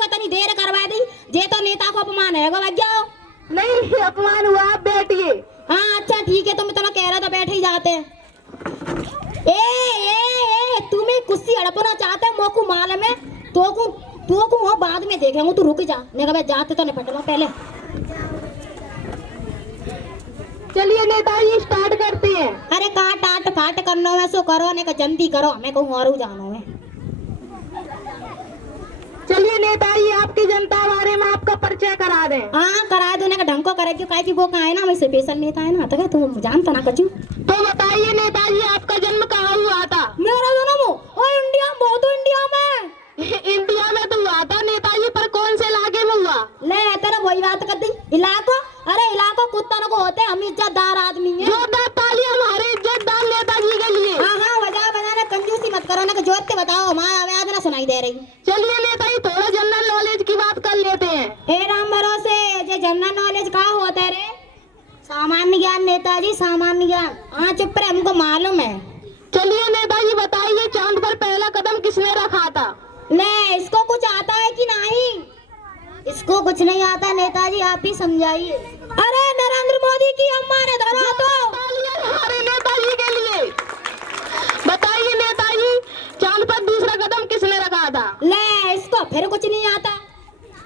को इतनी देर करवा दी, ये तो नेता को अपमान है भैया। नहीं अपमान हुआ, आप बैठिए। हाँ अच्छा ठीक है, तुम इतना कह रहा था बैठ ही जाते। ए तुम्हें कुर्सी हड़पना चाहते हैं मोकू माल में तो को वो बाद में देखेंगे, तू रुक जा। मैं कहा जाते तो निपट लो पहले। चलिए नेताजी स्टार्ट करते हैं। अरे कहाँ टाट फाट करना है सो करो, नहीं जल्दी करो, मैं कहूँ और जानो है। चलिए नेताजी आपकी जनता बारे में आपका परिचय करा दें। हाँ करा दो, ना ढंग को करे क्यों काय की वो कहाँ है ना, वैसे पेशल नेता है ना, तो तुम जानता ना कचू। तो बताइए नेताजी आपका जन्म कहाँ हुआ था? मेरा जन्म इंडिया में, बहुत इंडिया में। इंडिया में तो हुआ था नेताजी, पर कौन से इलाके में हुआ? ले तेरा वही बात कर दी, इलाको। अरे इलाको कुत्तों को होते, हम इज्जतदार आदमी हैं। जोरदार ताली हमारे इज्जतदार नेताजी के लिए। हाँ हाँ बजा बजाना, कंजूसी मत करो ना, कि जोत बताओ हमारा आवाज ना सुनाई दे रही। चलिए नेताजी थोड़ा जनरल नॉलेज की बात कर लेते हैं। हे राम भरोसे, जे जनरल नॉलेज का होता है रे? सामान्य ज्ञान नेताजी, सामान्य ज्ञान। हाँ चुप रहे, हमको मालूम है। चलिए नेताजी बताइए चांद पर पहला कदम किसने रखा था? ले इसको कुछ आता है कि नहीं? इसको कुछ नहीं आता नेताजी, आप ही समझाइए। अरे नरेंद्र मोदी की अम्मा ने धरा तो। हमारे नेताजी के लिए बताइए नेताजी चांद पर दूसरा कदम किसने रखा था? ले इसको फिर कुछ नहीं आता।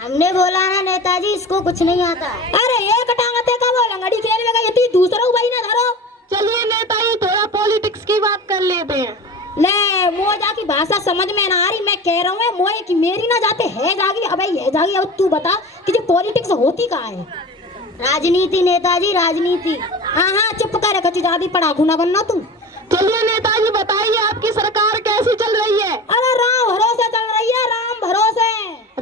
हमने बोला ना नेताजी इसको कुछ नहीं आता। अरे एक टांगते का वो लंगड़ी खेल में गई, दूसरा भाई ना धरो। चलिए नेताजी थोड़ा पॉलिटिक्स की बात कर लेते हैं। ले मोजा की भाषा समझ में ना आ रही, मैं कह रहा हूँ मोए की मेरी ना जाते है जागी। अबे ये जागी, अब तू बता कि जो पॉलिटिक्स होती कहाँ है? राजनीति नेताजी, राजनीति। हाँ हाँ चुप कर, कच्ची ज्यादा पढ़ाकू ना बनना तू। चलिए नेताजी बताइए आपकी सरकार कैसी चल रही है? अरे राम भरोसे चल रही है, राम भरोसे।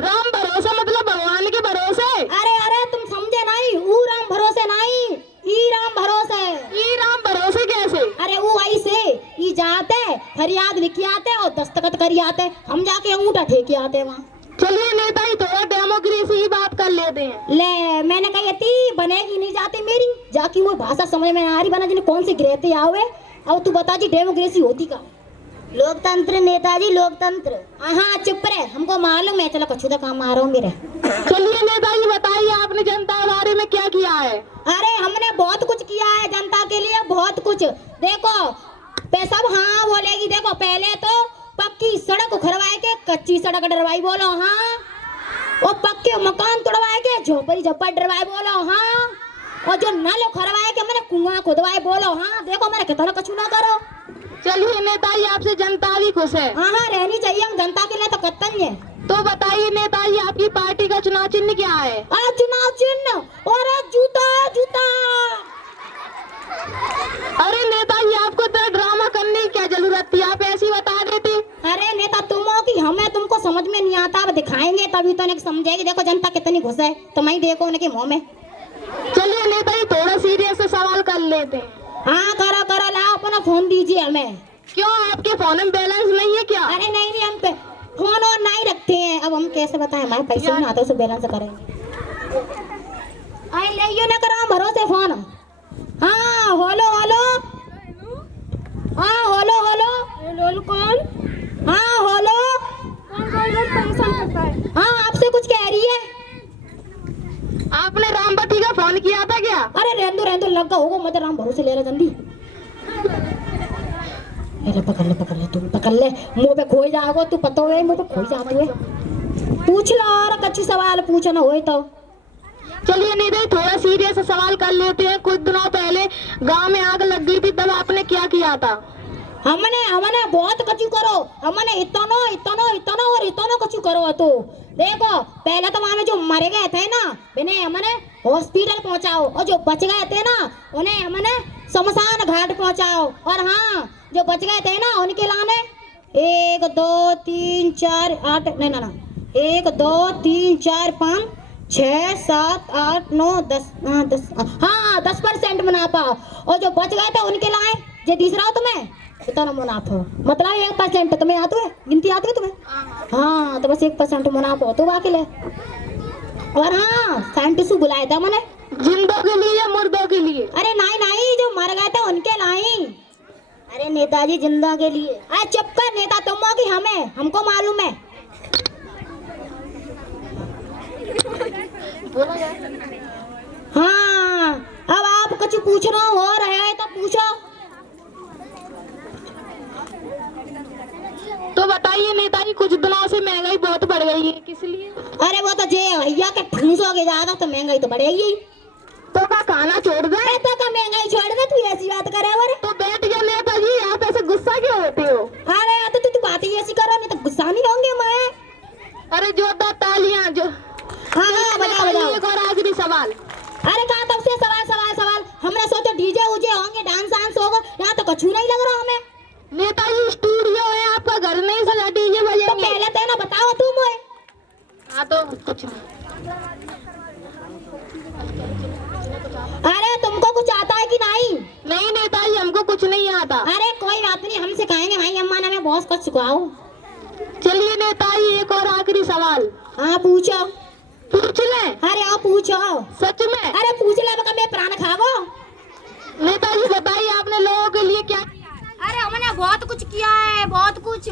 राम भरोसे मतलब भगवान के भरोसे? अरे तुम समझे नहीं, ऊ राम भरोसे नहीं, ई राम भरोसे। ई राम भरोसे कैसे? अरे वो ऐसे ई जाते फरियाद लिखी आते और दस्तखत करी आते, हम जाके अंगूठा ठेके आते वहाँ। चलिए नेताजी थोड़ा डेमोक्रेसी की बात कर लेते हैं। ले मैंने कही थी बनेगी नहीं जाते मेरी, जाके वो भाषा समझ में आ रही बना जिन्हें कौन से गिरते आवे। अब तू बता जी डेमोक्रेसी होती का? लोकतंत्र नेताजी, लोकतंत्र। हाँ चुप रहे, हमको मालूम है। चलो कछुदा काम मारो मेरे। चलिए नेताजी बताइए आपने जनता के बारे में क्या किया है? अरे हमने बहुत कुछ किया है जनता के लिए, बहुत कुछ। देखो सब हाँ बोलेगी। देखो पहले तो पक्की सड़क उखड़वाए के कच्ची सड़क डरवाई, बोलो हाँ। और पक्के मकान तोड़वाए के झोपड़ी झप्पड़ डरवाए, बोलो हाँ। और जो नल उखड़वाए के मैंने कुआं खुदवाए, बोलो हाँ। देखो मैंने कितना कछु ना करो। चलिए नेताजी आपसे जनता भी खुश है। हाँ हाँ रहनी चाहिए, हम जनता के लिए तो कत्तन है। तो बताइए नेताजी आपकी पार्टी का चुनाव चिन्ह क्या है? अरे चुनाव चिन्ह और जूता जूता। अरे नेताजी आपको तो ड्रामा करने की क्या जरूरत थी, आप ऐसी बता देते। अरे नेता तुम हो कि हमें, तुमको समझ में नहीं आता, अब दिखाएंगे तभी तो नहीं समझेगी। देखो जनता कितनी घुस है, तुम ही देखो उनके मुंह में। चलिए नेताजी थोड़ा सीरियस से सवाल कर लेते हैं। हाँ करो करो, लाओ अपना फोन दीजिए हमें। क्यों आपके फोन में बैलेंस नहीं है क्या? अरे नहीं हम पे फोन और नहीं रखते हैं। अब हम कैसे बताएं, हमारे पैसे नहीं आते, उसे बैलेंस करेंगे। अरे ले ना करो भरोसे फोन। हाँ हेलो हेलो, हाँ हेलो हेलो कौन? हाँ हेलो, हाँ आपसे कुछ कह रही है। आपने रामबती का फोन किया था क्या? अरे रहने दो लगा होगा, मत राम भरोसे ले रहा जल्दी। पकड़ ले तू पकड़ ले, मुंह पे खोई जाओगे तू, पता है मुंह पे खोई जाते हुए। पूछ लो और कच्ची सवाल पूछना हो तो। चलिए नेताजी थोड़ा सीरियस सवाल कर लेते हैं। कुछ दिनों पहले गांव में आग लग गई थी, तब आपने क्या किया था? हमने बहुत कचू करो, हमने इतना और इतना कचू करो। तो देखो पहले तो वहां में जो मरे गए थे ना, उन्हें हमने हॉस्पिटल पहुंचाओ, और जो बच गए थे ना उन्हें हमने शमशान घाट पहुंचाओ। और हाँ जो बच गए थे ना उनके लाने 1 2 3 4 8 ना 1 2 3 4 5 6 7 8 9 10 हाँ 10% मुनाफा। और जो बच गए थे उनके लाए जो तीसरा हो तुम्हें इतना मुनाफा, मतलब 1% तुम्हें आते है, गिनती आती है तुम्हें? हाँ तो बस 1% मुनाफा हो तो बाकी ले। और हाँ साइंटिस्ट बुलाया था मैंने। जिंदों के लिए या मुर्दों के लिए? अरे नहीं जो मर गए थे उनके लाई। अरे नेताजी जिंदा के लिए। अरे चुप कर, नेता तुम हो कि हमें, हमको मालूम है। बोला यार। हाँ अब आप कुछ पूछना हो रहा है तो पूछो। तो बताइए नेताजी, कुछ दिनों से महंगाई बहुत बढ़ गई है, किस लिए? अरे वो तो जे भैया के ठूसोगे ज्यादा तो महंगाई तो बढ़ेगी। तो का खाना छोड़ दे। तो का महंगाई छोड़ दे, तू ऐसी बात करे अरे। तो बैठ गया नेताजी, आप ऐसे गुस्सा क्यों होते हो? अरे तो तू बात ही ऐसी करो, नहीं तो गुस्सा नहीं होंगे मैं। अरे जोरदार तालियां जो। हाँ हाँ बताओ बताओ। एक और आखिरी सवाल। अरे कहा तब से सवाल सवाल सवाल, हमने सोचा डीजे उजे होंगे, डांस डांस होगा, यहाँ तो कुछ नहीं लग रहा हमें। नेताजी स्टूडियो है, आपका घर नहीं सजा, डीजे तो बजेंगे। पहले तो ना बताओ तुम। हाँ तो कुछ नहीं। अरे तुमको कुछ आता है कि नहीं? नहीं नेताजी, हमको कुछ नहीं आता। अरे कोई बात नहीं, हम सिखाएंगे भाई, अम्मा ने हमें बहुत कुछ सिखाओ। चलिए नेताजी, एक और आखिरी सवाल। हाँ पूछो। पूछ ले। अरे आओ पूछो। सच में? अरे पूछ ले बका, मैं प्राण खाओ। नेताजी बताइए, आपने लोगों के लिए क्या? अरे हमने बहुत कुछ किया है, बहुत कुछ।